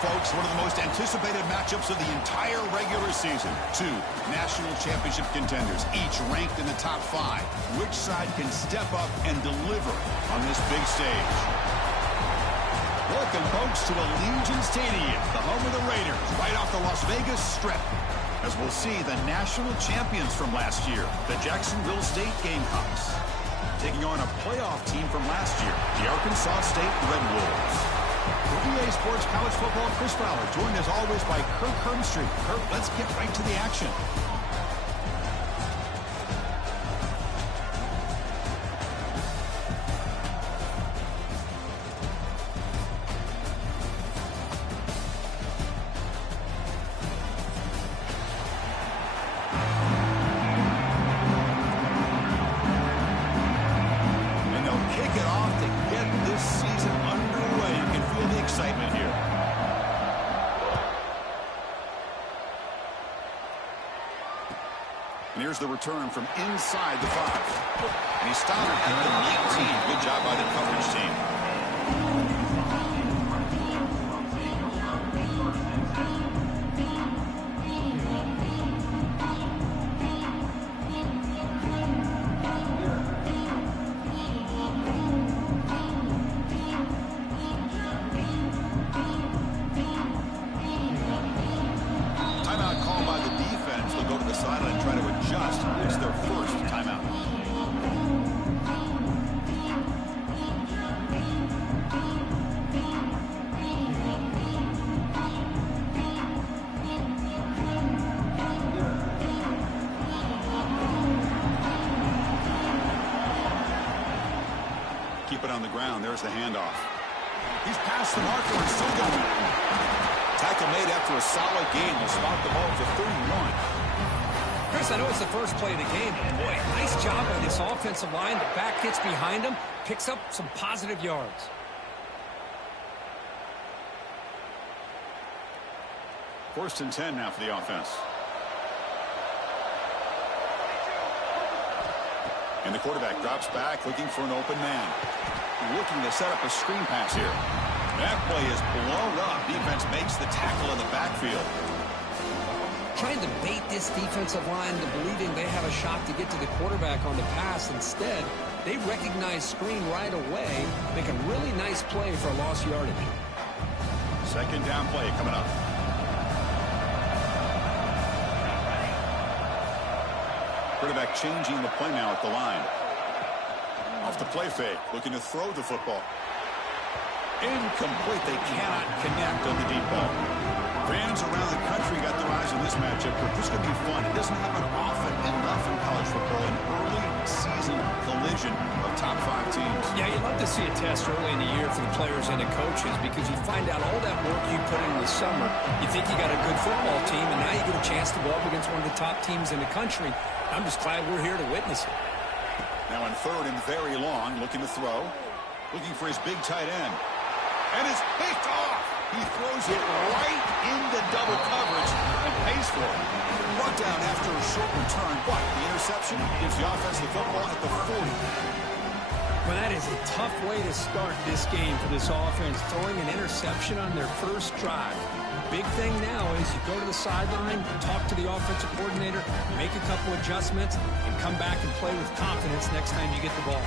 folks, one of the most anticipated matchups of the entire regular season. Two national championship contenders, each ranked in the top 5. Which side can step up and deliver on this big stage? Welcome, folks, to Allegiant Stadium, the home of the Raiders, right off the Las Vegas Strip. As we'll see the national champions from last year, the Jacksonville State Gamecocks, taking on a playoff team from last year, the Arkansas State Red Wolves. For EA Sports College Football, Chris Fowler, joined as always by Kirk Hermstreet. Kirk, let's get right to the action. Here's the return from inside the 5. And he stopped at the 19. Good job by the coverage team. Timeout called by the defense. They'll go to the sideline and try to adjust. It's their first timeout. Keep it on the ground. There's the handoff. He's past the marker and still going. Tackle made after a solid game. Will spot the ball for 31. Chris, I know it's the first play of the game, but boy, nice job by this offensive line. The back gets behind him, picks up some positive yards. First and 10 now for the offense. And the quarterback drops back, looking for an open man. Looking to set up a screen pass here. That play is blown up. Defense makes the tackle in the backfield. Trying to bait this defensive line into believing they have a shot to get to the quarterback on the pass. Instead, they recognize screen right away, make a really nice play for a lost yardage. Second down play coming up. Quarterback changing the play now at the line. Off the play fake, looking to throw the football. Incomplete. They cannot connect on the deep ball. Fans around the country got their eyes on this matchup, but this could be fun. It doesn't happen often enough in college football, an early season collision of top 5 teams. Yeah, you'd love to see a test early in the year for the players and the coaches because you find out all that work you put in the summer. You think you got a good football team, and now you get a chance to go up against one of the top teams in the country. I'm just glad we're here to witness it. Now on third and very long, looking to throw. Looking for his big tight end. And it's picked off. He throws it right into double coverage and pays for it. Brought down after a short return, but the interception gives the offense the football at the 40. Well, that is a tough way to start this game for this offense, throwing an interception on their first drive. Big thing now is you go to the sideline, talk to the offensive coordinator, make a couple adjustments, and come back and play with confidence next time you get the ball.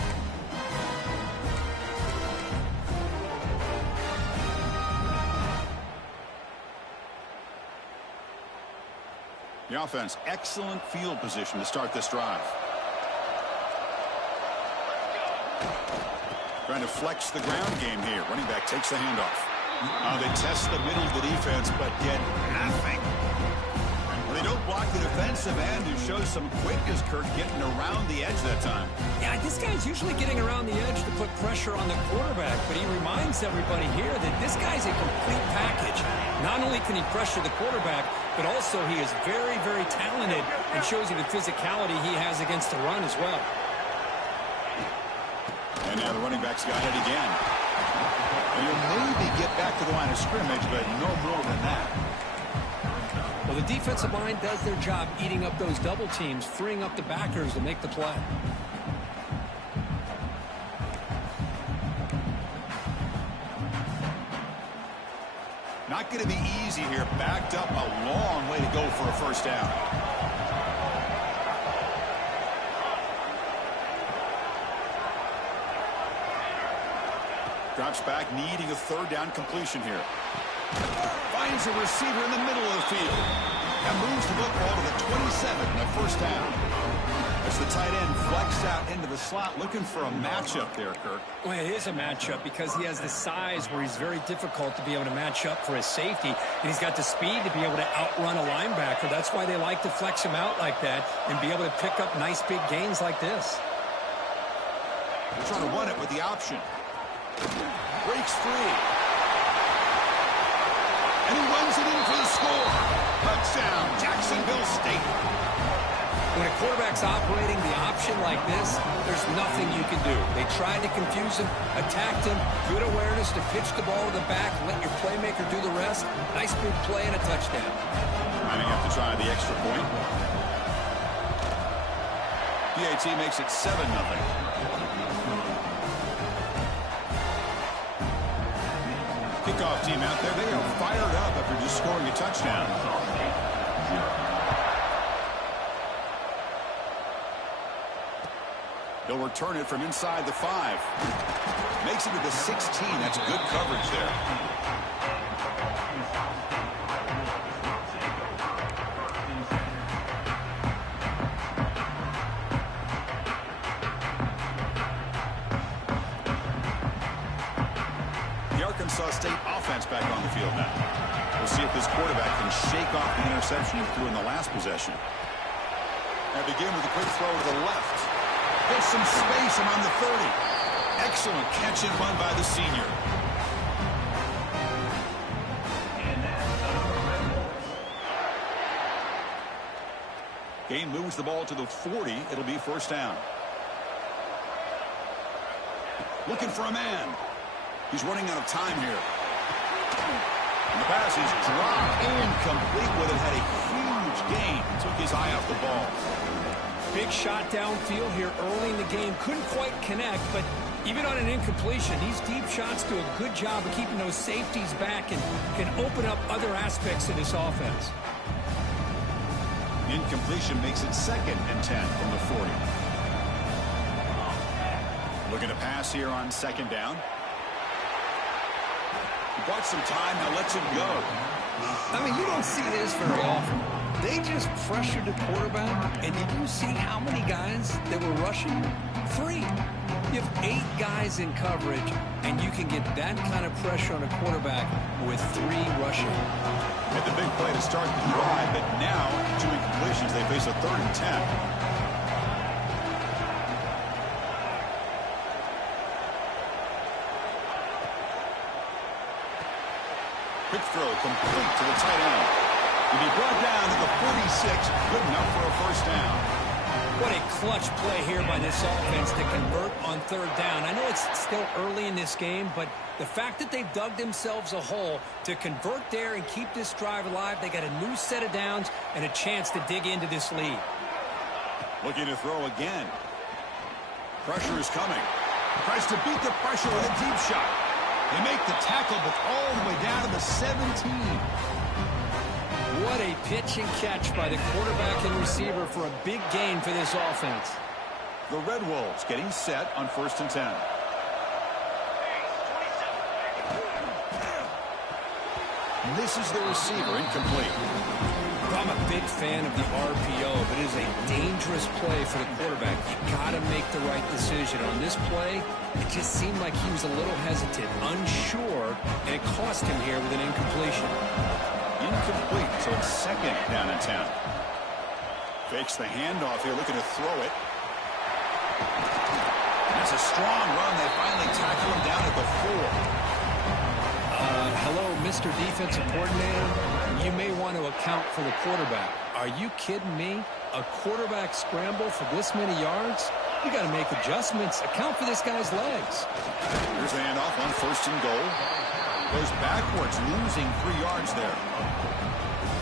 The offense, excellent field position to start this drive. Trying to flex the ground game here. Running back takes the handoff. They test the middle of the defense, but get nothing. Well, they don't block the defensive end, who shows some quickness, Kirk, getting around the edge that time. Yeah, this guy's usually getting around the edge to put pressure on the quarterback, but he reminds everybody here that this guy's a complete package. Not only can he pressure the quarterback, but also he is very, very talented and shows you the physicality he has against the run as well. And now the running back's got it again. And he'll maybe get back to the line of scrimmage, but no more than that. Well, the defensive line does their job eating up those double teams, freeing up the backers to make the play. Not going to be easy here. Backed up a long way to go for a first down. Drops back, needing a third down completion here. Finds a receiver in the middle of the field. And moves the football to the 27 and a first down. As the tight end flex out into the slot, looking for a matchup there, Kirk. Well, it is a matchup because he has the size where he's very difficult to be able to match up for his safety, and he's got the speed to be able to outrun a linebacker. That's why they like to flex him out like that and be able to pick up nice big gains like this. They're trying to run it with the option. Breaks free. And he runs it in for the score. Touchdown, Jacksonville State. When a quarterback's operating the option like this, there's nothing you can do. They tried to confuse him, attacked him, good awareness to pitch the ball to the back, let your playmaker do the rest. Nice big play and a touchdown. Might have to try the extra point. PAT makes it 7-0. Kickoff team out there, they are fired up after just scoring a touchdown. He'll return it from inside the 5. Makes it to the 16. That's good coverage there. The Arkansas State offense back on the field now. We'll see if this quarterback can shake off the interception he threw in the last possession. And begin with a quick throw to the left. Gets some space around the 30. Excellent catch and run by the senior. Gain moves the ball to the 40. It'll be first down. Looking for a man. He's running out of time here. And the pass is dropped incomplete with it. Had a huge gain. Took his eye off the ball. Big shot downfield here early in the game. Couldn't quite connect, but even on an incompletion, these deep shots do a good job of keeping those safeties back and can open up other aspects of this offense. Incompletion makes it 2nd and 10 from the 40. Looking to pass here on 2nd down. He bought some time, now lets it go. I mean, you don't see this very often. They just pressured the quarterback, and did you see how many guys that were rushing? 3. You have 8 guys in coverage, and you can get that kind of pressure on a quarterback with 3 rushing. Had the big play to start the drive, but now 2 incompletions. They face a 3rd and 10. Quick throw complete to the tight end. He'll be brought down to the 46. Good enough for a first down. What a clutch play here by this offense to convert on 3rd down. I know it's still early in this game, but the fact that they've dug themselves a hole to convert there and keep this drive alive, they got a new set of downs and a chance to dig into this lead. Looking to throw again. Pressure is coming. Tries to beat the pressure with a deep shot. They make the tackle, but all the way down to the 17. What a pitch and catch by the quarterback and receiver for a big gain for this offense. The Red Wolves getting set on 1st and 10. Misses the receiver, incomplete. I'm a big fan of the RPO, but it is a dangerous play for the quarterback. You got to make the right decision. On this play, it just seemed like he was a little hesitant, unsure, and it cost him here with an incompletion. Incomplete, so it's 2nd down and 10. Fakes the handoff here, looking to throw it. That's a strong run. They finally tackle him down at the 4. Hello, Mr. Defensive Coordinator. You may want to account for the quarterback. Are you kidding me? A quarterback scramble for this many yards? You got to make adjustments. Account for this guy's legs. Here's the handoff on 1st and goal. Goes backwards, losing 3 yards there.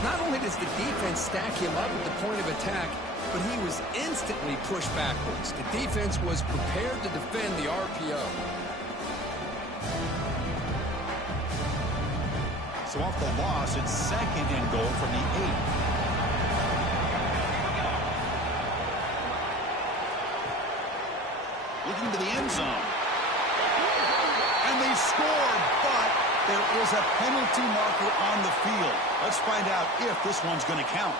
Not only does the defense stack him up at the point of attack, but he was instantly pushed backwards. The defense was prepared to defend the RPO. So off the loss, it's 2nd and goal from the 8. Looking to the end zone. And they score, but there is a penalty marker on the field. Let's find out if this one's going to count.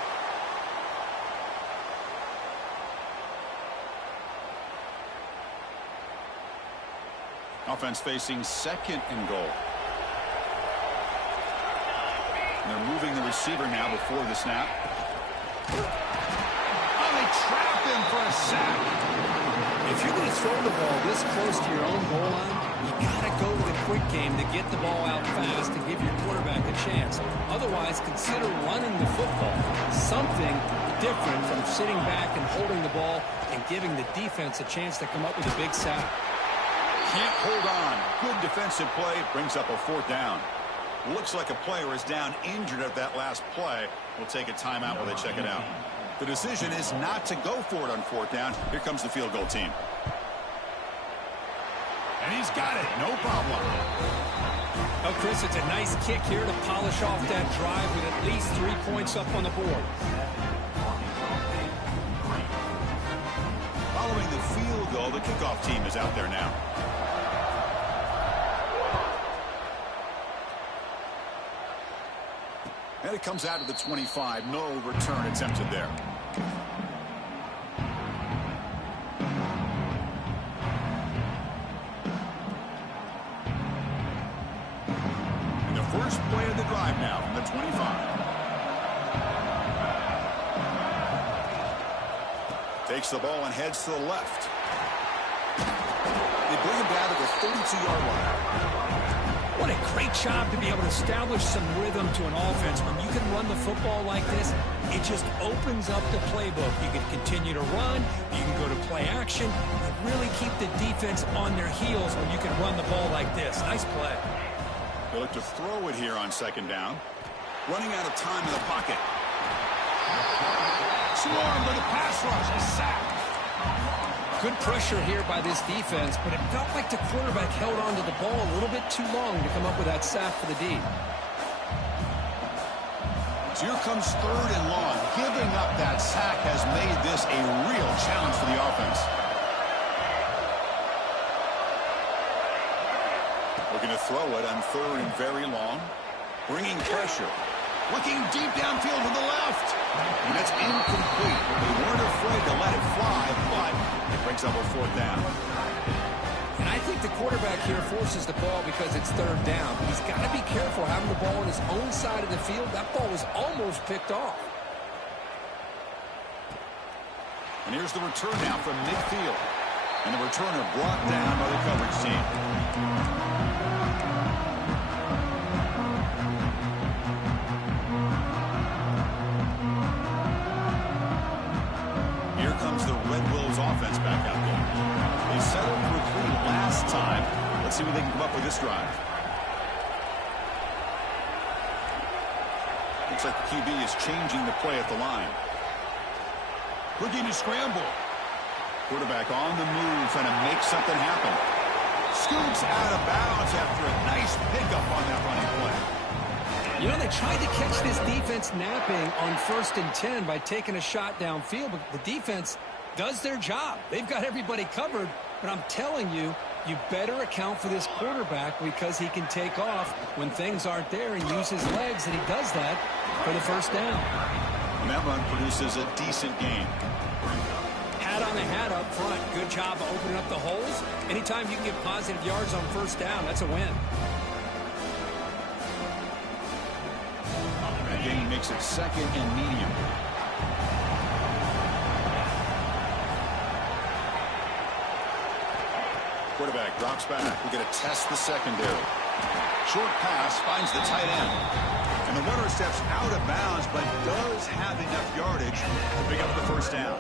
Offense facing 2nd and goal. And they're moving the receiver now before the snap. Oh, they trap him for a sack. If you're going to throw the ball this close to your own goal line, you got to go with a quick game to get the ball out fast and give your quarterback a chance. Otherwise, consider running the football. Something different from sitting back and holding the ball and giving the defense a chance to come up with a big sack. Can't hold on. Good defensive play. Brings up a 4th down. Looks like a player is down injured at that last play. We'll take a timeout while they check it out. The decision is not to go for it on 4th down. Here comes the field goal team. And he's got it. No problem. Oh, Chris, it's a nice kick here to polish off that drive with at least 3 points up on the board. Following the field goal, the kickoff team is out there now. And it comes out to the 25. No return attempted there. And the first play of the drive now from the 25. Takes the ball and heads to the left. They bring him down to the 32-yard line. What a great job to be able to establish some rhythm to an offense. When you can run the football like this, it just opens up the playbook. You can continue to run. You can go to play action. And really keep the defense on their heels when you can run the ball like this. Nice play. They look to throw it here on 2nd down. Running out of time in the pocket. Swarmed with a pass rush. A sack. Good pressure here by this defense, but it felt like the quarterback held onto the ball a little bit too long to come up with that sack for the D. So here comes 3rd and long. Giving up that sack has made this a real challenge for the offense. Looking to throw it on 3rd and very long. Bringing pressure. Looking deep downfield to the left. And that's incomplete. They weren't afraid to let it fly, but it brings up a 4th down. And I think the quarterback here forces the ball because it's 3rd down. He's got to be careful having the ball on his own side of the field. That ball was almost picked off. And here's the return now from midfield. And the returner brought down by the coverage team. Here comes the Red Wolves offense back out there. They settled for 3 last time. Let's see what they can come up with this drive. Looks like the QB is changing the play at the line. Looking to scramble. Quarterback on the move, trying to make something happen. Scoots out of bounds after a nice pickup on that running play. You know, they tried to catch this defense napping on 1st and 10 by taking a shot downfield, but the defense does their job. They've got everybody covered, but I'm telling you, you better account for this quarterback because he can take off when things aren't there and use his legs, and he does that for the 1st down. And that run produces a decent gain. Hat on the hat up front. Good job of opening up the holes. Anytime you can get positive yards on 1st down, that's a win. That gain makes it 2nd and medium. Quarterback drops back. We're going to test the secondary. Short pass finds the tight end. And the runner steps out of bounds, but does have enough yardage to pick up the 1st down.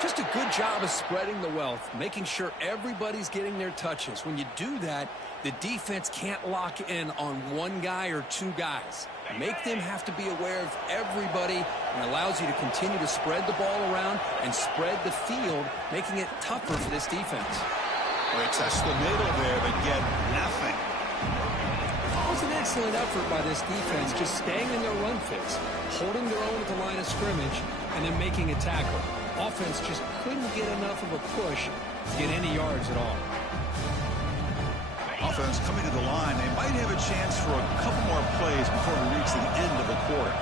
Just a good job of spreading the wealth, making sure everybody's getting their touches. When you do that, the defense can't lock in on one guy or 2 guys. Make them have to be aware of everybody, and allows you to continue to spread the ball around and spread the field, making it tougher for this defense. Well, they test the middle there, but get nothing. was an excellent effort by this defense, just staying in their run fits, holding their own at the line of scrimmage, and then making a tackle. Offense just couldn't get enough of a push to get any yards at all. Offense coming to the line. They might have a chance for a couple more plays before we reach the end of the quarter.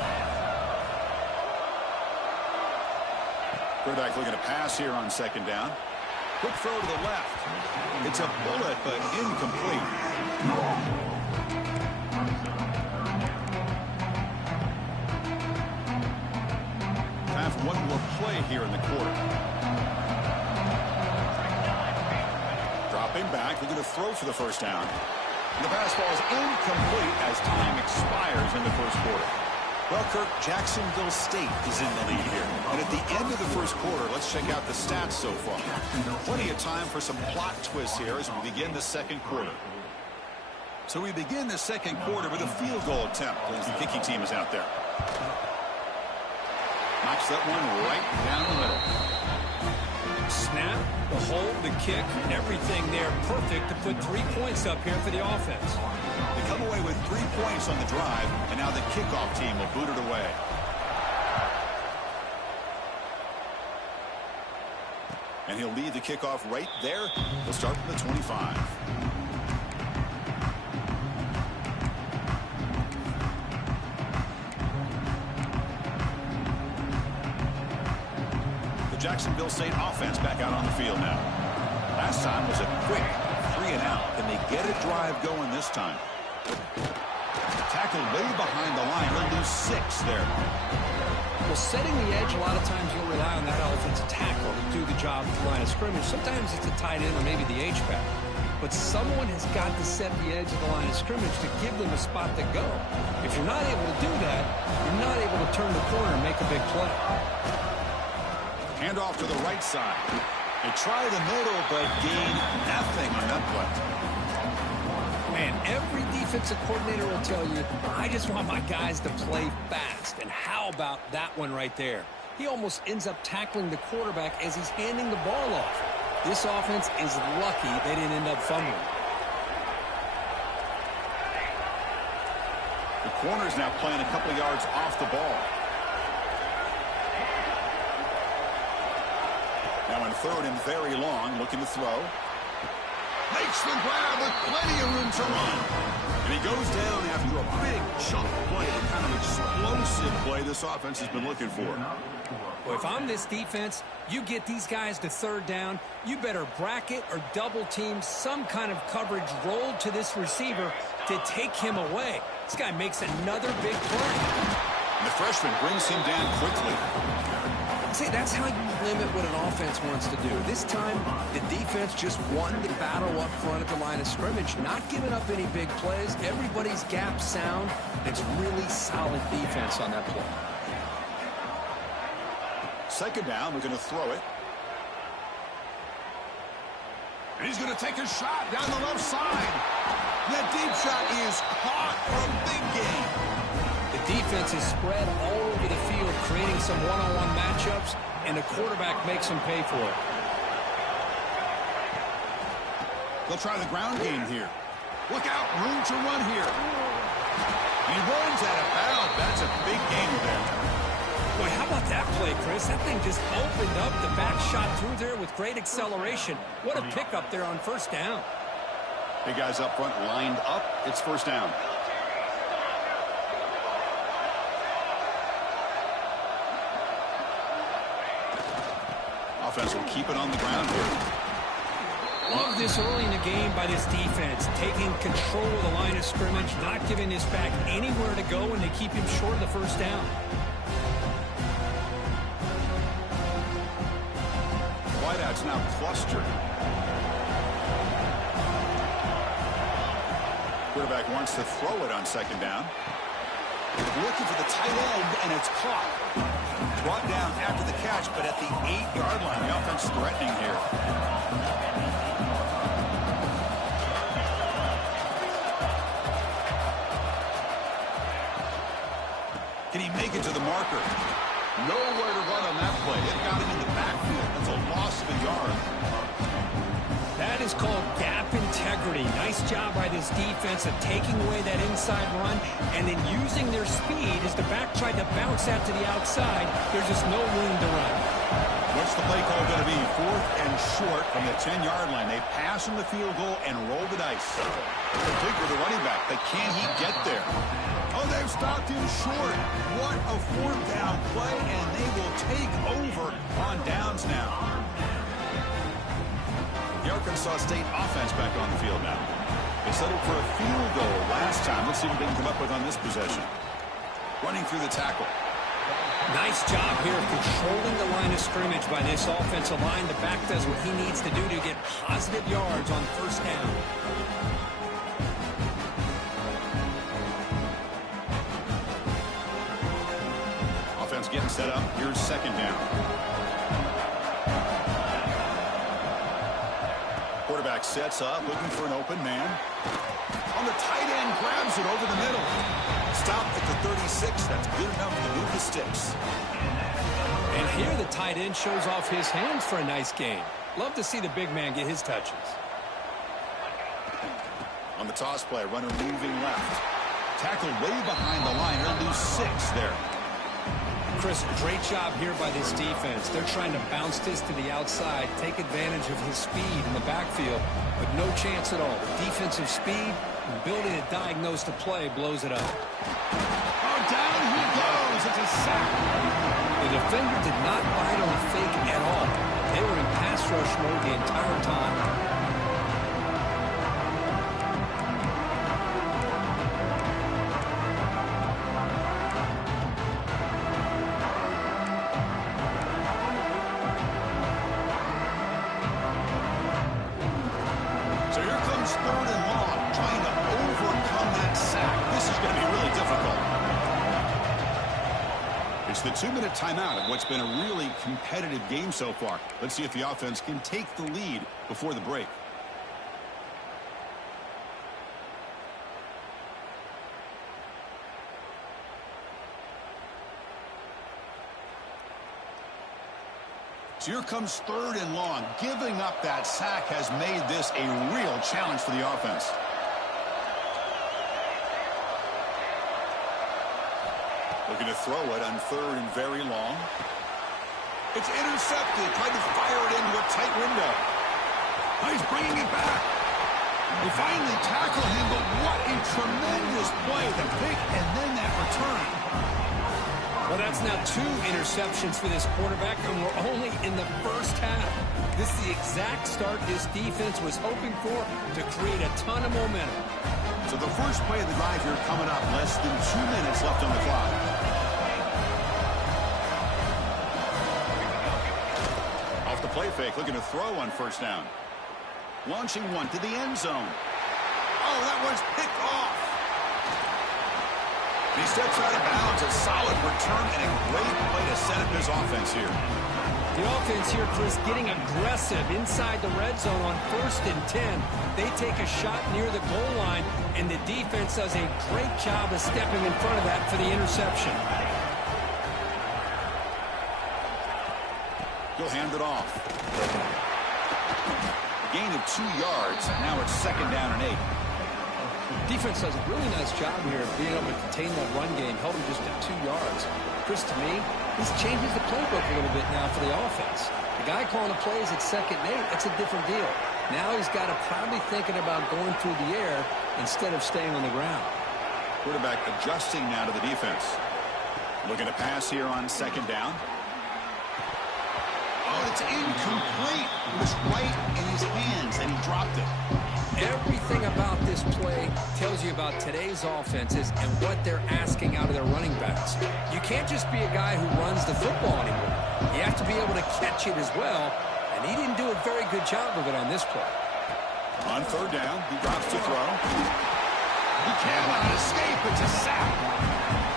Quarterback looking to pass here on second down. Quick throw to the left. It's a bullet, but incomplete. Time for one more play here in the quarter. Dropping back, looking to throw for the first down. And the pass ball is incomplete as time expires in the first quarter. Well, Kirk, Jacksonville State is in the lead here. And at the end of the first quarter, let's check out the stats so far. Plenty of time for some plot twists here as we begin the second quarter. So we begin the second quarter with a field goal attempt as the kicking team is out there. Knocks that one right down the middle. Snap, the hold, the kick, everything there perfect to put 3 points up here for the offense. They come away with 3 points on the drive, and now the kickoff team will boot it away. And he'll lead the kickoff right there. He'll start from the 25. Jacksonville State offense back out on the field now. Last time was a quick 3 and out. Can they get a drive going this time? Tackled way behind the line. He'll lose 6 there. Well, setting the edge, a lot of times you'll rely on that offensive tackle to do the job at the line of scrimmage. Sometimes it's a tight end or maybe the H-back. But someone has got to set the edge of the line of scrimmage to give them a spot to go. If you're not able to do that, you're not able to turn the corner and make a big play. Hand off to the right side. They try the middle, but gain nothing on that play. Man, every defensive coordinator will tell you, I just want my guys to play fast. And how about that one right there? He almost ends up tackling the quarterback as he's handing the ball off. This offense is lucky they didn't end up fumbling. The corner's now playing a couple of yards off the ball. Now in third and very long, looking to throw. Makes the grab with plenty of room to run. And he goes down after a big chunk play, the kind of explosive play this offense has been looking for. Well, if I'm this defense, you get these guys to third down, you better bracket or double team some kind of coverage rolled to this receiver to take him away. This guy makes another big play. And the freshman brings him down quickly. See, that's how you limit what an offense wants to do. This time, the defense just won the battle up front at the line of scrimmage, not giving up any big plays. Everybody's gap sound. It's really solid defense on that play. Second down, we're going to throw it. And he's going to take a shot down the left side. That deep shot is caught for a big gain. The defense is spread all over the field, creating some one-on-one matchups, and the quarterback makes them pay for it. They'll try the ground game here. Look out, room to run here. He runs out of bounds. That's a big gain there. Boy, how about that play, Chris? That thing just opened up. The back shot through there with great acceleration. What a pickup there on first down. Big guys up front lined up. It's first down. Offense will keep it on the ground here. Love this early in the game by this defense, taking control of the line of scrimmage, not giving his back anywhere to go, and they keep him short of the first down. Wideout's now clustered. Quarterback wants to throw it on second down. Looking for the tight end, and it's caught. Brought down after the catch, but at the 8-yard line. The offense threatening here. Can he make it to the marker? Nowhere to run on that play. It got him in the backfield. That's a loss of a yard. That is is called gap integrity. Nice job by this defense of taking away that inside run and then using their speed as the back tried to bounce out to the outside. There's just no room to run. What's the play call going to be? 4th and short from the 10-yard line. They pass on the field goal and roll the dice. Big for the running back, but can he get there? Oh, they've stopped him short. What a 4th down play, and they will take over on downs now. The Arkansas State offense back on the field now. They settled for a field goal last time. Let's see what they can come up with on this possession. Running through the tackle. Nice job here controlling the line of scrimmage by this offensive line. The back does what he needs to do to get positive yards on 1st down. Offense getting set up. Here's 2nd down. Quarterback sets up, looking for an open man. On the tight end, grabs it over the middle. Stop at the 36. That's good enough to move the sticks. And here the tight end shows off his hands for a nice gain. Love to see the big man get his touches. On the toss play, runner moving left. Tackled way behind the line. He'll lose 6 there. Chris, great job here by this defense. They're trying to bounce this to the outside, take advantage of his speed in the backfield, but no chance at all. Defensive speed, ability to diagnose the play, blows it up. Oh, down he goes. It's a sack. The defender did not bite on the fake at all. They were in pass rush mode the entire time. It's the 2-minute timeout of what's been a really competitive game so far. Let's see if the offense can take the lead before the break. So here comes 3rd and long. Giving up that sack has made this a real challenge for the offense. Looking to throw it on 3rd and very long. It's intercepted. Tried to fire it into a tight window. He's bringing it back. They finally tackle him, but what a tremendous play. The pick and then that return. Well, that's now 2 interceptions for this quarterback, and we're only in the 1st half. This is the exact start this defense was hoping for to create a ton of momentum. So the first play of the drive here coming up. Less than 2 minutes left on the clock. Off the play fake, looking to throw on 1st down. Launching one to the end zone. Oh, that one's picked off. He steps out of bounds. A solid return and a great play to set up his offense here. The offense here, Chris, getting aggressive inside the red zone on 1st and 10. They take a shot near the goal line, and the defense does a great job of stepping in front of that for the interception. He'll hand it off. A gain of 2 yards. Now it's 2nd down and 8. Defense does a really nice job here of being able to contain that run game, held him just at 2 yards. Chris, to me, this changes the playbook a little bit now for the offense. The guy calling the plays at 2nd and 8, that's a different deal. Now he's got to probably thinking about going through the air instead of staying on the ground. Quarterback adjusting now to the defense. Looking to pass here on 2nd down. Oh, it's incomplete. It was right in his hands, and he dropped it. Everything about this play tells you about today's offenses and what they're asking out of their running backs. You can't just be a guy who runs the football anymore. You have to be able to catch it as well, and he didn't do a very good job of it on this play. On 3rd down, he drops to throw. He cannot escape. It's a sack.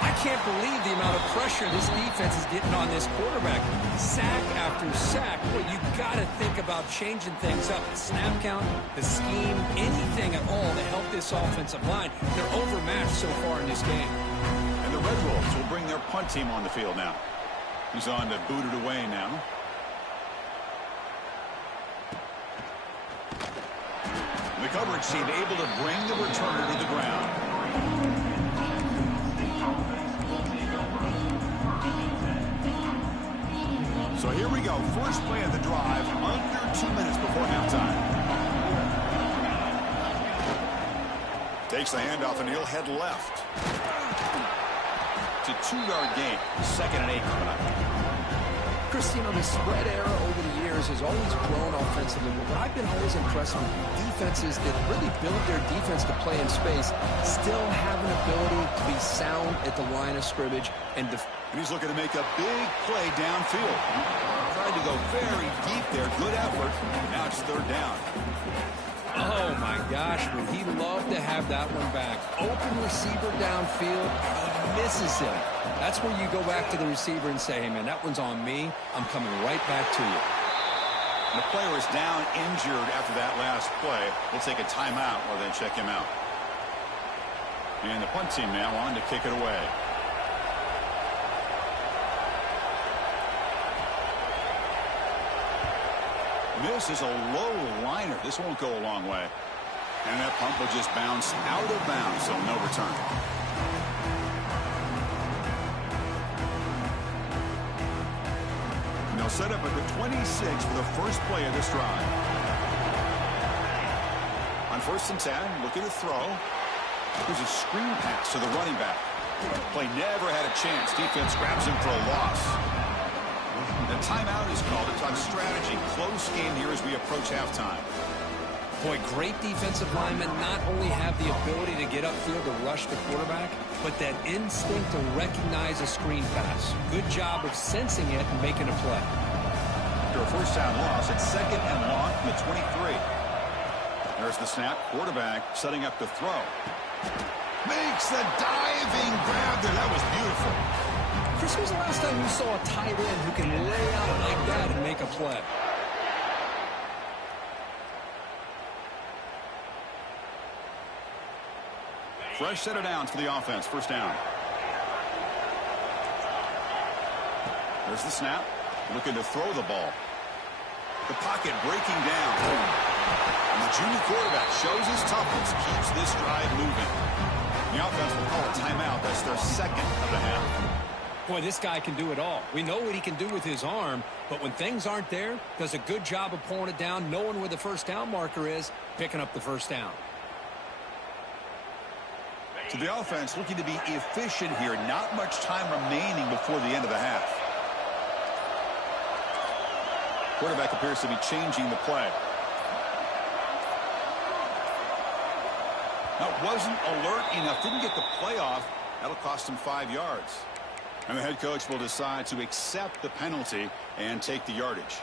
I can't believe the amount of pressure this defense is getting on this quarterback. Sack after sack. Well, you got to think about changing things up. The snap count, the scheme, anything at all to help this offensive line. They're overmatched so far in this game. And the Red Wolves will bring their punt team on the field now. He's on to boot it away now. The coverage team able to bring the returner to the ground. So here we go. First play of the drive, under 2 minutes before halftime. Takes the handoff, and he'll head left. It's a 2-yard gain. 2nd and 8 coming up. Christine, the spread era over the years has always grown offensively, but I've been always impressed with defenses that really build their defense to play in space, still have an ability to be sound at the line of scrimmage. And he's looking to make a big play downfield. Tried to go very deep there. Good effort. Now it's 3rd down. Oh, my gosh, would he love to have that one back. Open receiver downfield, and he misses him. That's where you go back to the receiver and say, hey, man, that one's on me. I'm coming right back to you. And the player is down injured after that last play. We'll take a timeout while they check him out. And the punt team now on to kick it away. This is a low liner. This won't go a long way. And that punt will just bounce out of bounds, so no return. And they'll set up at the 26 for the first play of this drive. On 1st and 10, looking to throw. There's a screen pass to the running back. Play never had a chance. Defense grabs him for a loss. The timeout is called to talk strategy. Close game here as we approach halftime. Boy, great defensive linemen not only have the ability to get upfield to rush the quarterback, but that instinct to recognize a screen pass. Good job of sensing it and making a play. After a 1st down loss, it's 2nd and long from the 23. There's the snap. Quarterback setting up the throw. Makes the diving grab there. That was beautiful. Chris, when's the last time you saw a tight end who can lay out like that and make a play? Fresh set of downs for the offense. 1st down. There's the snap. Looking to throw the ball. The pocket breaking down. And the junior quarterback shows his toughness. Keeps this drive moving. The offense will call a timeout. That's their 2nd of the half. Boy, this guy can do it all. We know what he can do with his arm, but when things aren't there, does a good job of pulling it down, knowing where the 1st down marker is, picking up the 1st down. So the offense looking to be efficient here. Not much time remaining before the end of the half. Quarterback appears to be changing the play. Now, wasn't alert enough. Didn't get the play off. That'll cost him 5 yards. And the head coach will decide to accept the penalty and take the yardage.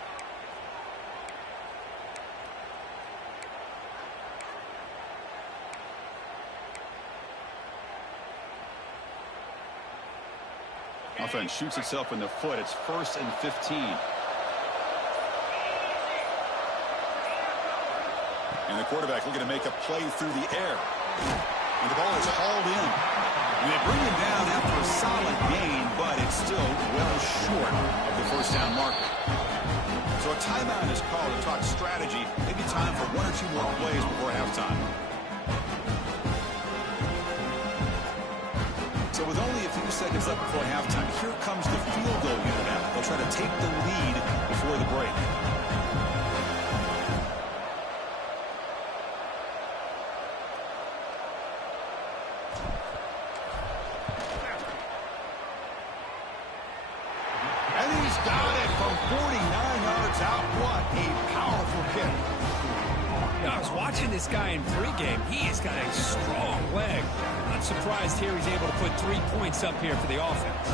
Offense shoots itself in the foot. It's 1st and 15. And the quarterback looking to make a play through the air. And the ball is hauled in. And they bring him down after a solid gain, but it's still well short of the 1st down marker. So a timeout is called to talk strategy. Maybe time for 1 or 2 more plays before halftime. So with only a few seconds left before halftime, here comes the field goal unit now. They'll try to take the lead before the break. Got it from 49 yards out. What a powerful kick. I was watching this guy in pregame. He has got a strong leg. Not surprised here he's able to put 3 points up here for the offense.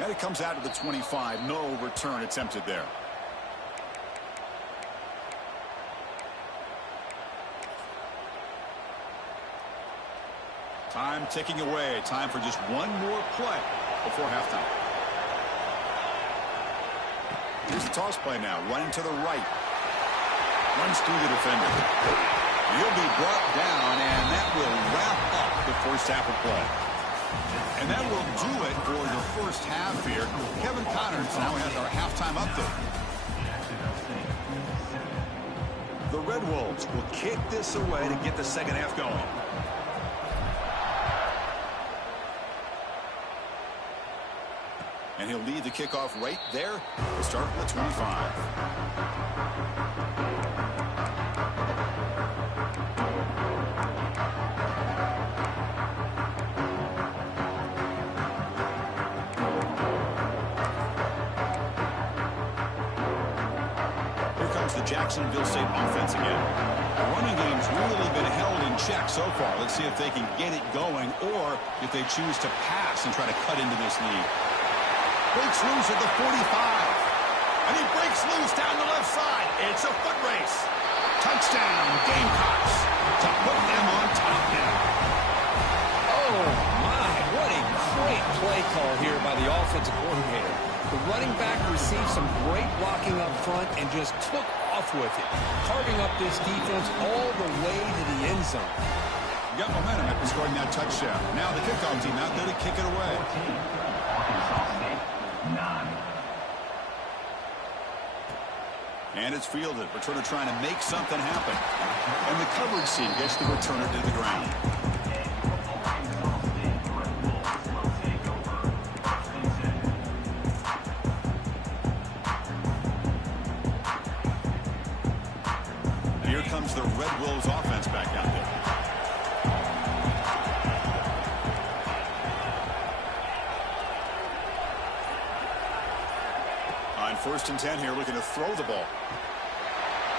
And it comes out to the 25. No return attempted there. Time ticking away. Time for just 1 more play before halftime. Here's the toss play now. Running to the right. Runs through the defender. He'll be brought down, and that will wrap up the 1st half of play. And that will do it for the first half here. Kevin Connors now has our halftime update. The Red Wolves will kick this away to get the second half going. And he'll lead the kickoff right there. We'll start at the 25. The Jacksonville State offense again. The running game's really been held in check so far. Let's see if they can get it going or if they choose to pass and try to cut into this lead. Breaks loose at the 45. And he breaks loose down the left side. It's a foot race. Touchdown, Gamecocks, to put them on top now. Oh, my. What a great play call here by the offensive coordinator. The running back received some great blocking up front and just took off with it, carving up this defense all the way to the end zone. Got momentum after scoring that touchdown. Now the kickoff team out there to kick it away. And it's fielded. Returner trying to make something happen. And the coverage team gets the returner to the ground. Here comes the Red Wolves offense back out there. On 1st and 10 here, looking to throw the ball.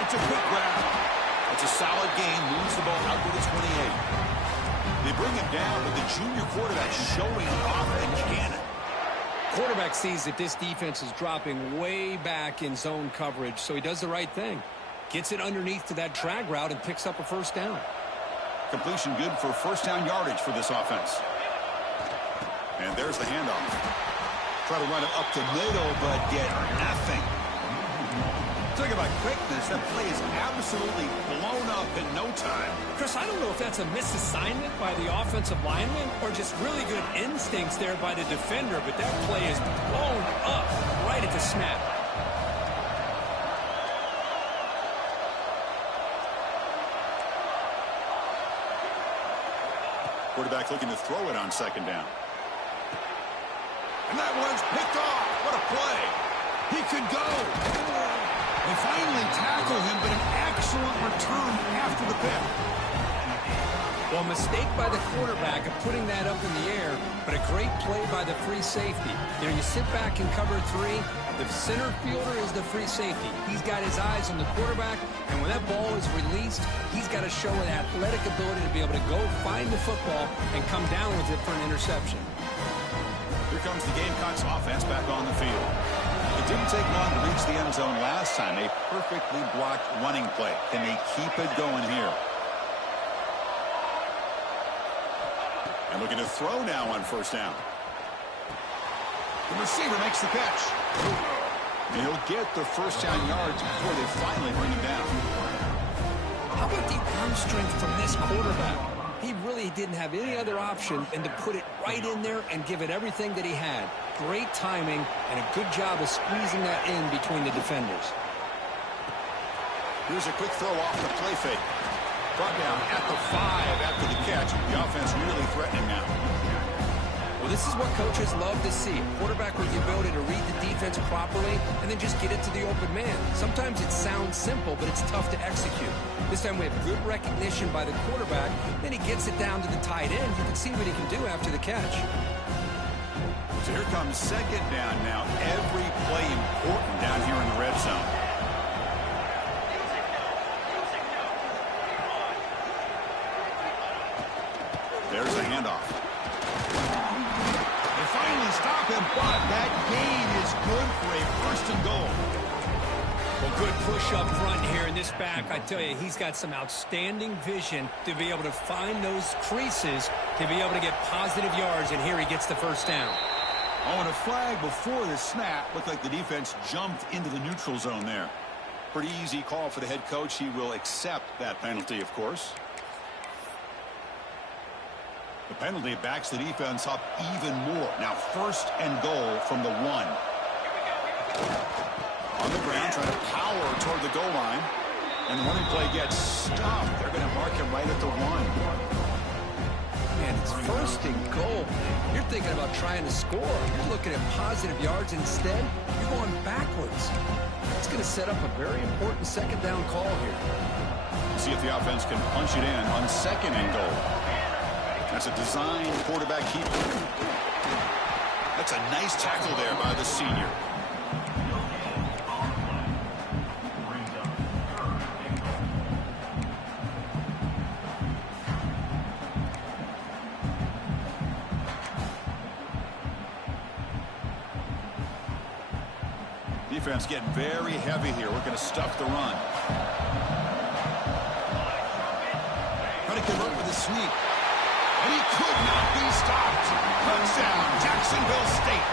It's a quick grab. It's a solid gain. Moves the ball out to the 28. They bring him down, but the junior quarterback showing off a cannon. Quarterback sees that this defense is dropping way back in zone coverage, so he does the right thing. Gets it underneath to that drag route and picks up a first down. Completion good for first down yardage for this offense. And there's the handoff. Try to run it up the middle, but get nothing. Talk about quickness. That play is absolutely blown up in no time. Chris, I don't know if that's a misassignment by the offensive lineman or just really good instincts there by the defender, but that play is blown up right at the snap. Quarterback looking to throw it on 2nd down. And that one's picked off. What a play. He could go. They finally tackle him, but an excellent return after the pick. Well, a mistake by the quarterback of putting that up in the air, but a great play by the free safety. You know, you sit back and cover 3. The center fielder is the free safety. He's got his eyes on the quarterback, and when that ball is released, he's got to show an athletic ability to be able to go find the football and come down with it for an interception. Here comes the Gamecocks offense back on the field. It didn't take long to reach the end zone last time. A perfectly blocked running play. Can they keep it going here? And looking to throw now on 1st down. The receiver makes the catch. And he'll get the first down yards before they finally bring him down. How about the arm strength from this quarterback? He really didn't have any other option than to put it right in there and give it everything that he had. Great timing and a good job of squeezing that in between the defenders. Here's a quick throw off the play fake. Brought down at the 5 after the catch. The offense really threatening now. Well, this is what coaches love to see. A quarterback with the ability to read the defense properly and then just get it to the open man. Sometimes it sounds simple, but it's tough to execute. This time we have good recognition by the quarterback. Then he gets it down to the tight end. You can see what he can do after the catch. So here comes 2nd down now. Every play important down here in the red zone. There's a handoff. They finally stop him, but that gain is good for a 1st and goal. Well, good push up front here in this back. I tell you, he's got some outstanding vision to be able to find those creases, to be able to get positive yards, and here he gets the first down. Oh, and a flag before the snap. Looked like the defense jumped into the neutral zone there. Pretty easy call for the head coach. He will accept that penalty, of course. The penalty backs the defense up even more. Now 1st and goal from the 1. On the ground, trying to power toward the goal line. And the running play gets stopped. They're going to mark him right at the 1. Man, it's 1st and goal. You're thinking about trying to score. You're looking at positive yards. Instead, you're going backwards. It's going to set up a very important 2nd down call here. See if the offense can punch it in on 2nd and goal. That's a design quarterback keeper. That's a nice tackle there by the senior. Defense getting very heavy here. We're going to stuff the run. Trying to get up with a sneak. And he could not be stopped. Touchdown, Jacksonville State.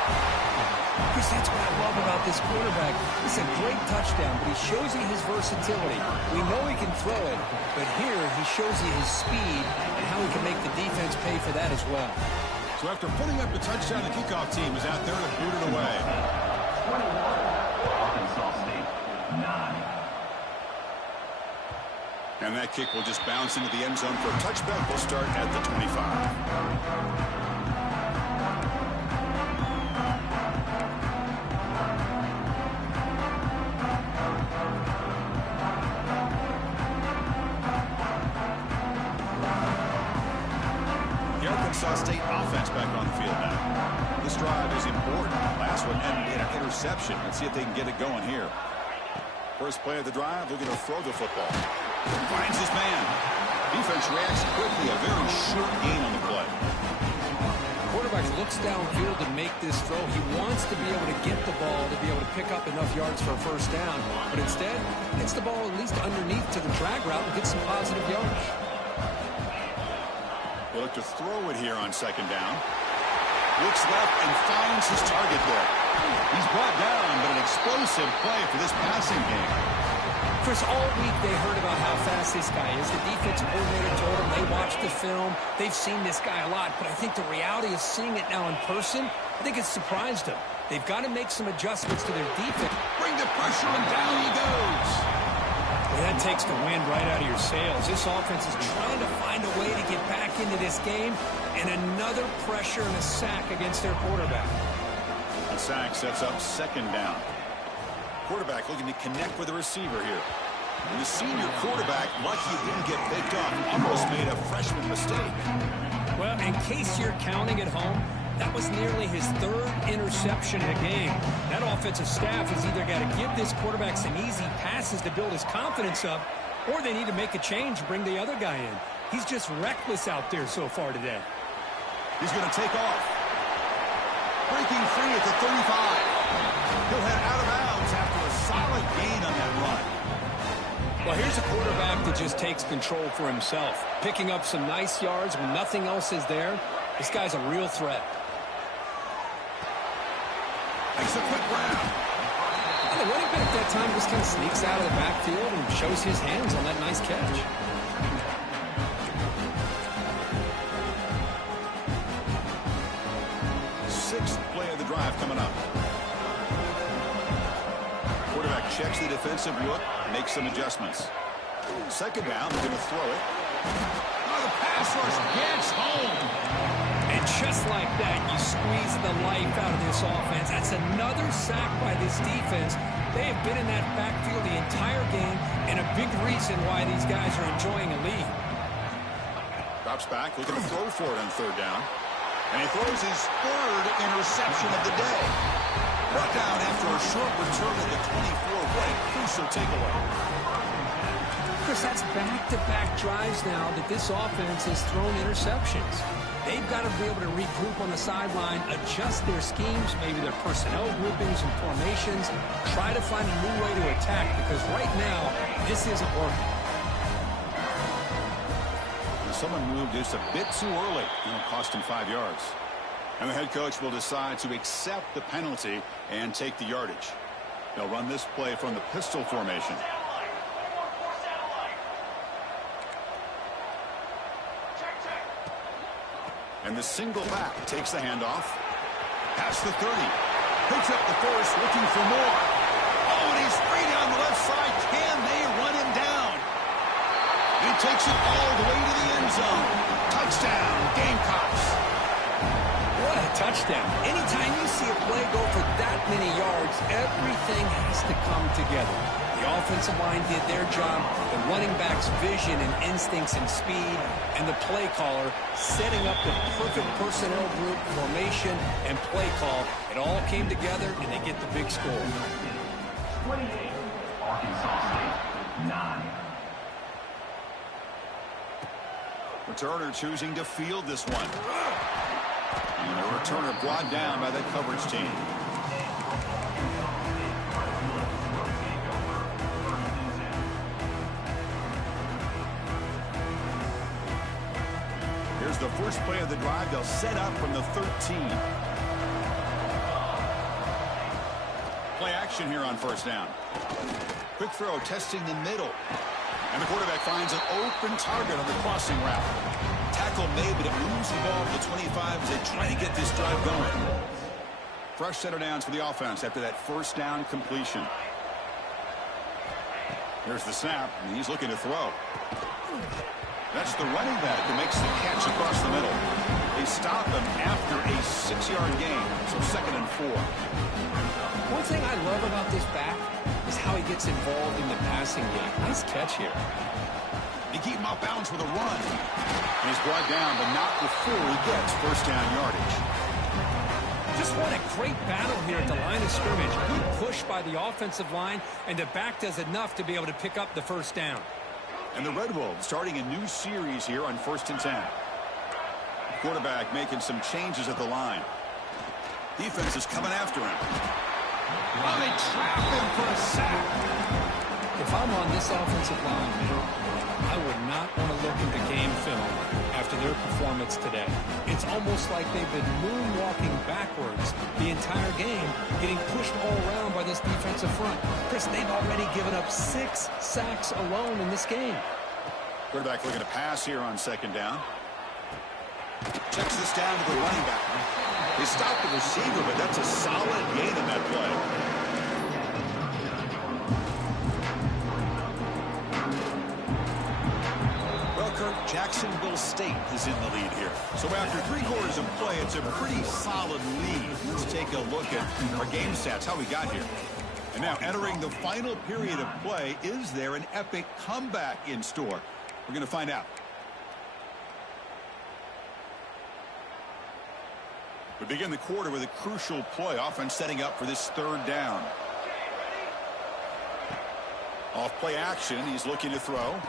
Chris, that's what I love about this quarterback. It's a great touchdown, but he shows you his versatility. We know he can throw it, but here he shows you his speed and how he can make the defense pay for that as well. So after putting up the touchdown, the kickoff team is out there to boot it away. 21, Arkansas State, 9. And that kick will just bounce into the end zone for a touchback. We'll start at the 25. Arkansas State offense back on the field now. This drive is important. Last one ended in an interception. Let's see if they can get it going here. First play of the drive, they're going to throw the football. Finds his man. Defense reacts quickly. A very short gain on the play. Quarterback looks downfield to make this throw. He wants to be able to get the ball to be able to pick up enough yards for a 1st down. But instead, gets the ball at least underneath to the drag route and gets some positive yardage. He'll look to throw it here on 2nd down. Looks left and finds his target there. He's brought down, but an explosive play for this passing game. Chris, all week they heard about how fast this guy is. The defensive coordinator told them they watched the film. They've seen this guy a lot, but I think the reality of seeing it now in person, I think it's surprised them. They've got to make some adjustments to their defense. Bring the pressure, and down he goes. Well, that takes the wind right out of your sails. This offense is trying to find a way to get back into this game, and another pressure and a sack against their quarterback. A sack sets up 2nd down. Quarterback looking to connect with the receiver here. And the senior quarterback, lucky he didn't get picked off, almost made a freshman mistake. Well, in case you're counting at home, that was nearly his 3rd interception in a game. That offensive staff has either got to give this quarterback some easy passes to build his confidence up, or they need to make a change and bring the other guy in. He's just reckless out there so far today. He's going to take off. Breaking free at the 35. He'll head out of bounds after a solid gain on that run. Well, here's a quarterback that just takes control for himself, picking up some nice yards when nothing else is there. This guy's a real threat. Makes a quick grab. And the running back that time just kind of sneaks out of the backfield and shows his hands on that nice catch. Sixth play of the drive coming up. Quarterback checks the defensive look, makes some adjustments. 2nd down, they're going to throw it. Oh, the pass rush gets home. And just like that, you squeeze the life out of this offense. That's another sack by this defense. They have been in that backfield the entire game, and a big reason why these guys are enjoying a lead. Drops back, looking to throw for it on 3rd down. And he throws his 3rd interception of the day. Brought down after a short return at the 24. What a crucial takeaway. Chris, that's back-to-back drives now that this offense has thrown interceptions. They've got to be able to regroup on the sideline, adjust their schemes, maybe their personnel groupings and formations, try to find a new way to attack, because right now, this isn't working. Someone moved just a bit too early. It'll cost him 5 yards. And the head coach will decide to accept the penalty and take the yardage. They'll run this play from the pistol formation. And the single back takes the handoff. Past the 30. Picks up the first, looking for more. Oh, and he's free down the left side. Can they run him down? He takes it all the way to the end zone. Touchdown, Gamecocks. What a touchdown. Anytime you see a play go for that many yards, everything has to come together. The offensive line did their job, the running back's vision and instincts and speed, and the play caller setting up the perfect personnel group, formation, and play call. It all came together, and they get the big score. 28, Arkansas State, 9. Returner choosing to field this one. And the returner brought down by that coverage team. Here's the first play of the drive. They'll set up from the 13. Play action here on first down. Quick throw testing the middle. And the quarterback finds an open target on the crossing route. Tackle made, but it moves the ball to the 25 as they try to get this drive going. Fresh set of downs for the offense after that first down completion. Here's the snap, and he's looking to throw. That's the running back who makes the catch across the middle. They stop him after a 6-yard gain, so 2nd and 4. One thing I love about this back is how he gets involved in the passing game. Nice catch here. They keep him off balance with a run. And he's brought down, but not before he gets first down yardage. Just what a great battle here at the line of scrimmage. Good push by the offensive line, and the back does enough to be able to pick up the first down. And the Red Wolves starting a new series here on 1st and 10. Quarterback making some changes at the line. Defense is coming after him. Oh, they trap him for a sack. If I'm on this offensive line, I would not want to look into game film after their performance today. It's almost like they've been moonwalking backwards the entire game, getting pushed all around by this defensive front. Chris, they've already given up 6 sacks alone in this game. Quarterback looking to pass here on 2nd down. Checks this down to the running back. They stopped the receiver, but that's a solid gain in that play. Jacksonville State is in the lead here. So after 3 quarters of play, it's a pretty solid lead. Let's take a look at our game stats, how we got here. And now entering the final period of play, is there an epic comeback in store? We're going to find out. We begin the quarter with a crucial play, offense setting up for this 3rd down. Off play action, he's looking to throw.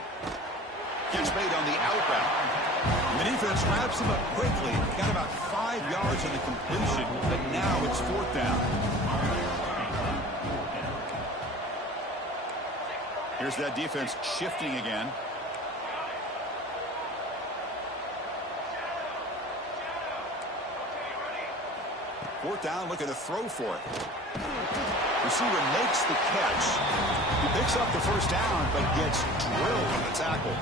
Catch made on the outbound. And the defense wraps him up quickly. Got about 5 yards on the completion, but now it's 4th down. Here's that defense shifting again. Fourth down, looking to throw for it. Receiver makes the catch. He picks up the first down, but gets drilled on the tackle.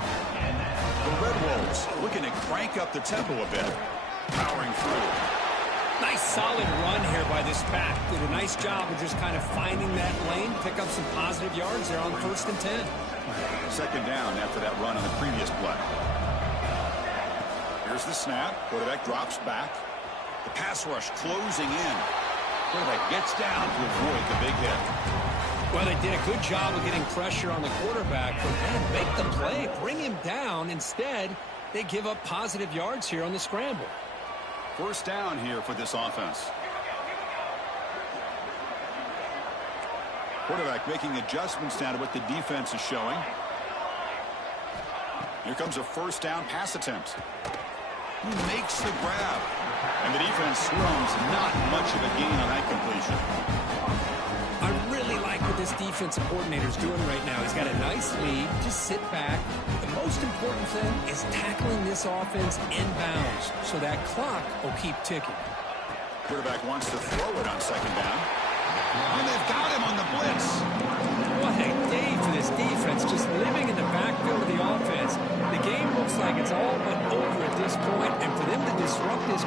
The Red Wolves looking to crank up the tempo a bit. Powering through. Nice solid run here by this back. Did a nice job of just kind of finding that lane, pick up some positive yards there on 1st and 10. 2nd down after that run on the previous play. Here's the snap. Quarterback drops back. The pass rush closing in. Quarterback gets down to avoid the big hit. Well, they did a good job of getting pressure on the quarterback, but man, make the play, bring him down. Instead, they give up positive yards here on the scramble. First down here for this offense. Quarterback making adjustments now to what the defense is showing. Here comes a first down pass attempt. He makes the grab. And the defense scrums, not much of a gain on that completion. I really like what this defensive coordinator is doing right now. He's got a nice lead. Just sit back. The most important thing is tackling this offense inbounds so that clock will keep ticking. Quarterback wants to throw it on 2nd down. And they've got him on the blitz. What a day for this defense, just living in the backfield of the offense. The game looks like it's all but over at this point, and for them to disrupt this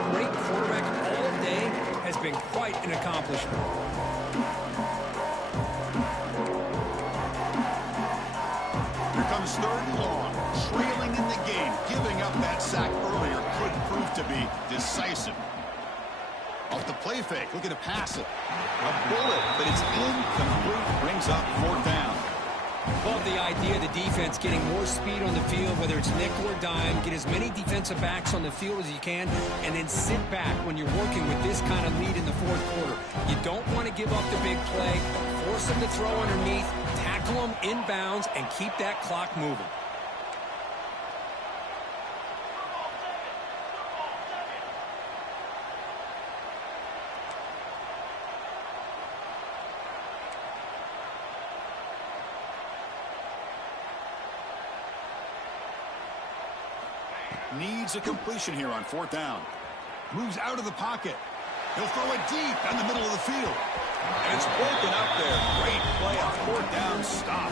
quite an accomplishment. Here comes third and long. Trailing in the game. Giving up that sack earlier could prove to be decisive. Off the play fake. Looking to pass it. A bullet, but it's incomplete. Brings up fourth down. Love the idea of the defense getting more speed on the field, whether it's nickel or dime. Get as many defensive backs on the field as you can, and then sit back when you're working with this kind of lead in the fourth quarter. You don't want to give up the big play. Force them to throw underneath, tackle them inbounds, and keep that clock moving. Needs a completion here on fourth down. Moves out of the pocket. He'll throw it deep down the middle of the field. And it's broken up there. Great play on fourth down. Stop.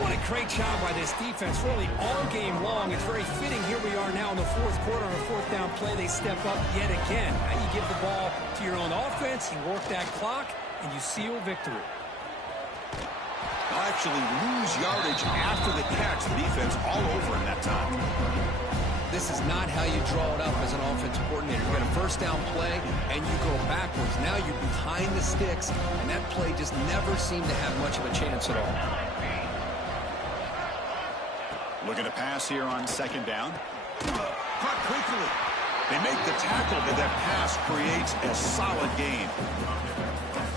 What a great job by this defense, really all game long. It's very fitting. Here we are now in the fourth quarter on a fourth down play. They step up yet again. Now you give the ball to your own offense, you work that clock, and you seal victory. They'll actually lose yardage after the catch. The defense all over in that time. This is not how you draw it up as an offensive coordinator. You got a first down play, and you go backwards. Now you're behind the sticks, and that play just never seemed to have much of a chance at all. Looking to pass here on second down. Caught quickly. They make the tackle, but that pass creates a solid gain.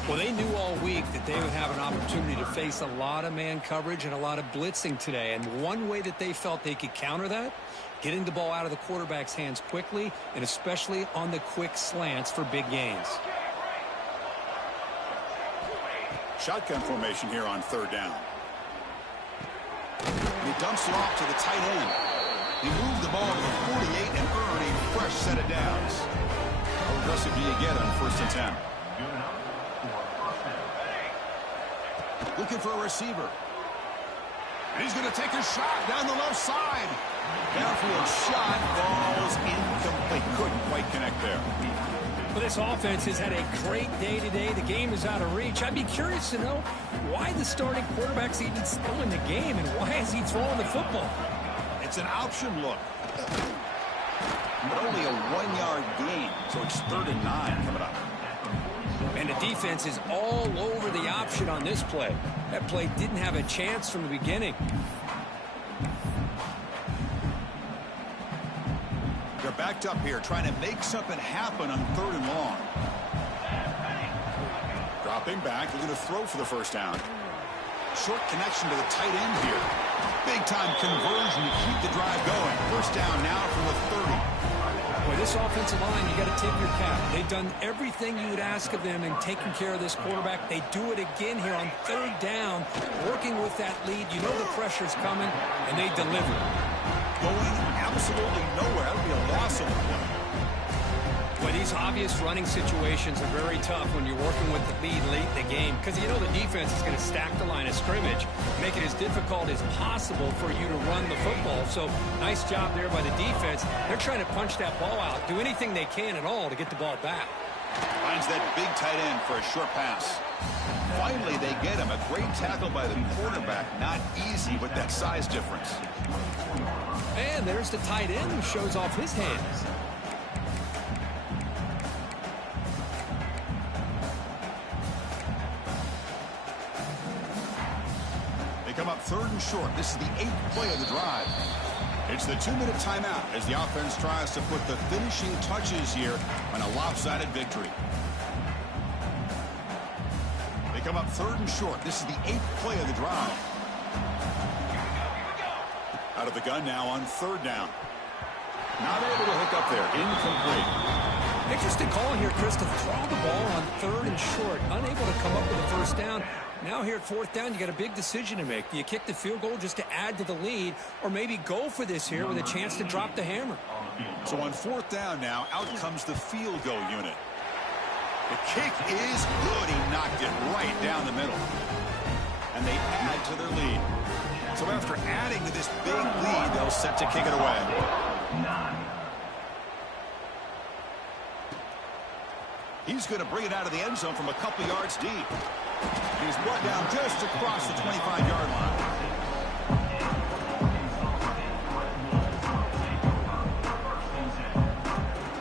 Well, they knew all week that they would have an opportunity to face a lot of man coverage and a lot of blitzing today. And one way that they felt they could counter that, getting the ball out of the quarterback's hands quickly, and especially on the quick slants for big gains. Shotgun formation here on third down. He dumps it off to the tight end. He moved the ball to the 48 and earned a fresh set of downs. How aggressive do you get on first and 10? Looking for a receiver. And he's going to take a shot down the left side. Downfield shot falls incomplete. Couldn't quite connect there. Well, this offense has had a great day today. The game is out of reach. I'd be curious to know why the starting quarterback's even still in the game and why is he throwing the football? It's an option look. But only a 1-yard gain, so it's 3rd and 9 coming up. And the defense is all over the option on this play. That play didn't have a chance from the beginning. They're backed up here, trying to make something happen on 3rd and long. Dropping back, looking to throw for the first down. Short connection to the tight end here. Big-time conversion to keep the drive going. First down now from the 30. Boy, this offensive line, you got to tip your cap. They've done everything you would ask of them in taking care of this quarterback. They do it again here on 3rd down, working with that lead. You know the pressure's coming, and they deliver. Going absolutely nowhere. That'll be a loss of the play. Well, these obvious running situations are very tough when you're working with the lead late in the game because you know the defense is going to stack the line of scrimmage, make it as difficult as possible for you to run the football. So nice job there by the defense. They're trying to punch that ball out, do anything they can at all to get the ball back. Finds that big tight end for a short pass. Finally, they get him. A great tackle by the quarterback. Not easy with that size difference. And there's the tight end who shows off his hands. Come up 3rd and short. This is the 8th play of the drive. It's the 2-minute timeout as the offense tries to put the finishing touches here on a lopsided victory. They come up 3rd and short. This is the 8th play of the drive. Out of the gun now on 3rd down. Not able to hook up there. Incomplete. Interesting call here, Chris, to throw the ball on 3rd and short. Unable to come up with a first down. Now here at 4th down, you got a big decision to make. Do you kick the field goal just to add to the lead, or maybe go for this here with a chance to drop the hammer? So on 4th down now, out comes the field goal unit. The kick is good. He knocked it right down the middle. And they add to their lead. So after adding to this big lead, they'll set to kick it away. He's going to bring it out of the end zone from a couple yards deep. He's brought down just across the 25-yard line.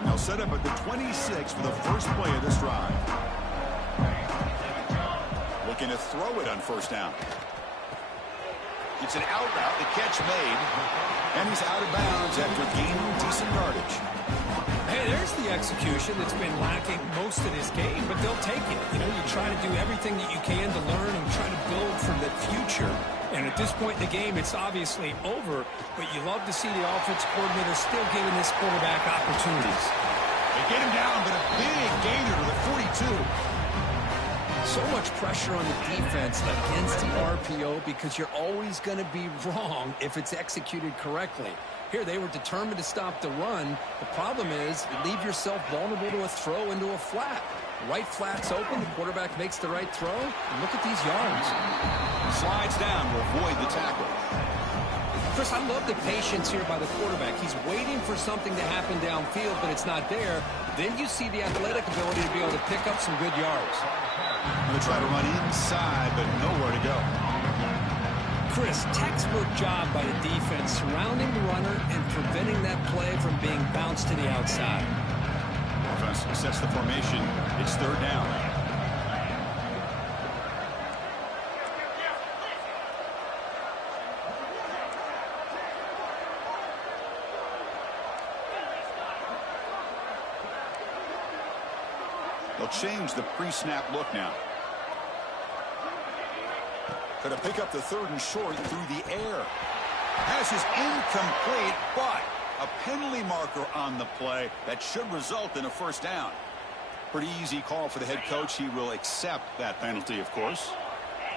They'll set up at the 26 for the first play of this drive. Looking to throw it on first down. It's an out route, the catch made, and he's out of bounds after gaining decent yardage. Hey, there's the execution that's been lacking most of this game, but they'll take it. You know, you try to do everything that you can to learn and try to build for the future. And at this point in the game, it's obviously over, but you love to see the offensive coordinator still giving this quarterback opportunities. They get him down, but a big gainer to the 42. So much pressure on the defense against the RPO because you're always going to be wrong if it's executed correctly. Here, they were determined to stop the run. The problem is you leave yourself vulnerable to a throw into a flat. Right flat's open. The quarterback makes the right throw. And look at these yards. Slides down to avoid the tackle. Chris, I love the patience here by the quarterback. He's waiting for something to happen downfield, but it's not there. Then you see the athletic ability to be able to pick up some good yards. Going to try to run inside, but nowhere to go. Chris, textbook job by the defense surrounding the runner and preventing that play from being bounced to the outside. Offense sets the formation. It's third down. They'll change the pre-snap look now. Going to pick up the third and short through the air. Pass is incomplete, but a penalty marker on the play that should result in a first down. Pretty easy call for the head coach. He will accept that penalty, of course.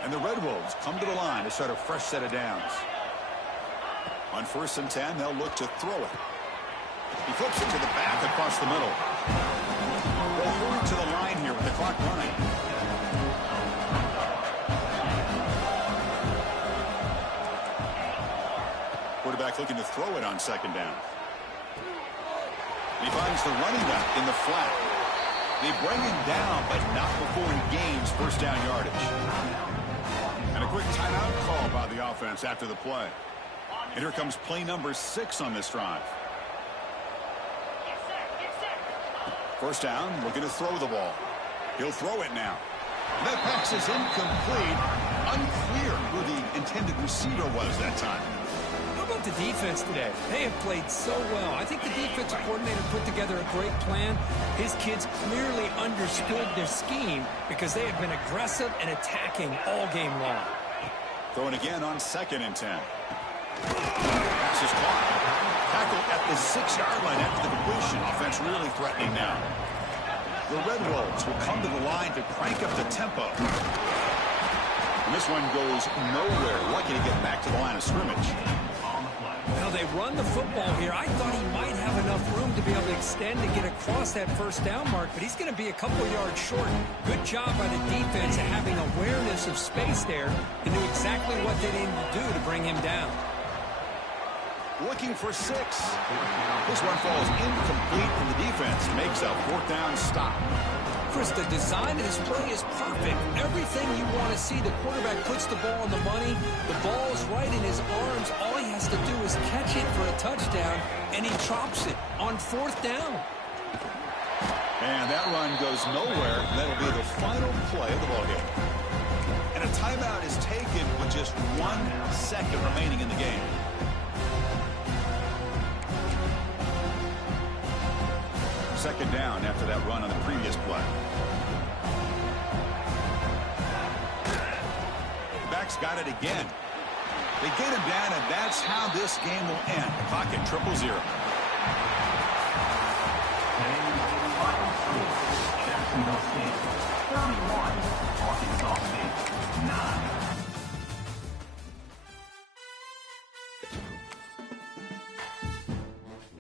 And the Red Wolves come to the line to start a fresh set of downs. On 1st and 10, they'll look to throw it. He flips it to the back across the middle. They'll hurry to the line here with the clock running. Quarterback looking to throw it on second down. He finds the running back in the flat. They bring him down, but not before he gains first down yardage. And a quick timeout call by the offense after the play. And here comes play number 6 on this drive. First down, looking to throw the ball. He'll throw it now. That pass is incomplete. Unclear who the intended receiver was that time. How about the defense today? They have played so well. I think the defensive coordinator put together a great plan. His kids clearly understood their scheme because they have been aggressive and attacking all game long. Throwing again on 2nd and 10. Pass is caught. Tackled at the 6-yard line after the completion. Offense really threatening now. The Red Wolves will come to the line to crank up the tempo. And this one goes nowhere. Lucky to get back to the line of scrimmage. Now they run the football here. I thought he might have enough room to be able to extend and get across that first down mark, but he's going to be a couple yards short. Good job by the defense of having awareness of space there and knew exactly what they needed to do to bring him down. Looking for 6. This one falls incomplete, and the defense makes a 4th down stop. Chris, the design of this play is perfect. Everything you want to see. The quarterback puts the ball on the money. The ball's right in his arms. All he has to do is catch it for a touchdown, and he drops it on 4th down. And that run goes nowhere. That'll be the final play of the ballgame. And a timeout is taken with just 1 second remaining in the game. Second down after that run on the previous play. Back's got it again. They get him down, and that's how this game will end. The clock at 0-0. Jacksonville State.